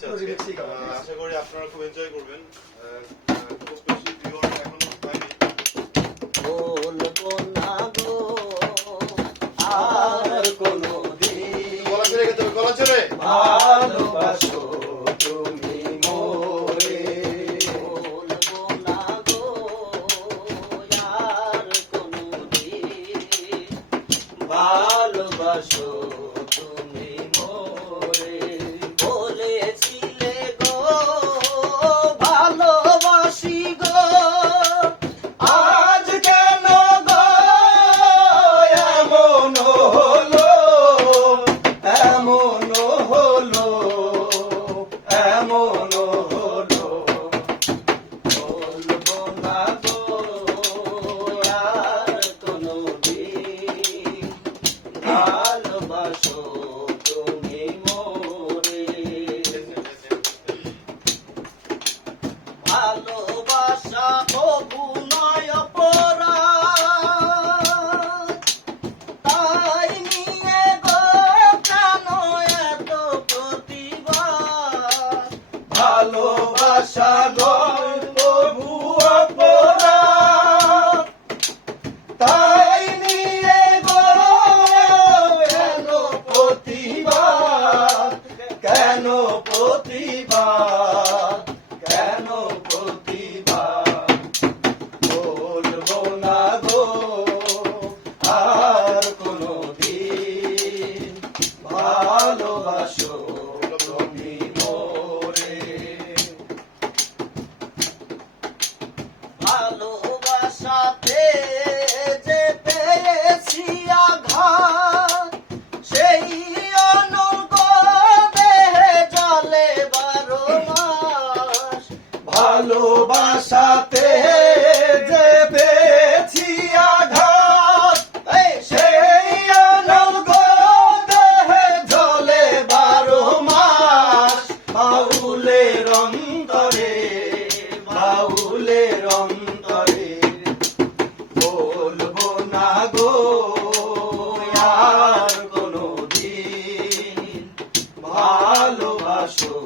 হচ্ছে আজকে। আশা করি আপনারা খুব এনজয় করবেন। খুব বেশি ভিউয়ার এখনো হয়নি। বলবো না গো আর কোনো দিন, গলা ছেড়ে গেছে, গলা ছেড়ে। ভালোবাসো তুমি মোরে। বলবো না গো আর কোনো দিন, ভালোবাসো তুমি মোরে। বলেছিলে গো ভালোবাসি গো, আজ কেন গো এমন হলো, এমন হলো, এমন হলো। বলবো না গো আর কোনো দিন, ভালোবাসো তুমি মোরে। ভালোবাসা অভিনয় অপরাধ, তাই নিয়ে গো কেন এত প্রতিবাদ। ভালোবাসা গল্প অপরাধ, তাই নিয়ে গো কেন প্রতিবাদ, কেন প্রতিবাদ, কেন প্রতিবাদ। বলবো না গো আর কোনো দিন, ভালোবাসো তুমি মোরে। ভালোবাসাতে যে পেয়েছি আঘাত, সেই অনঙ্গ দেহে জ্বলে 12 মাস। ভালোবাসাতে যে পেয়েছি আঘাত, সেই অনঙ্গ দেহে জ্বলে 12 মাস। বাউলের অন্তরে, বাউলের অন্তরে। বলবো না গো আর কোনো দিন, ভালোবাসো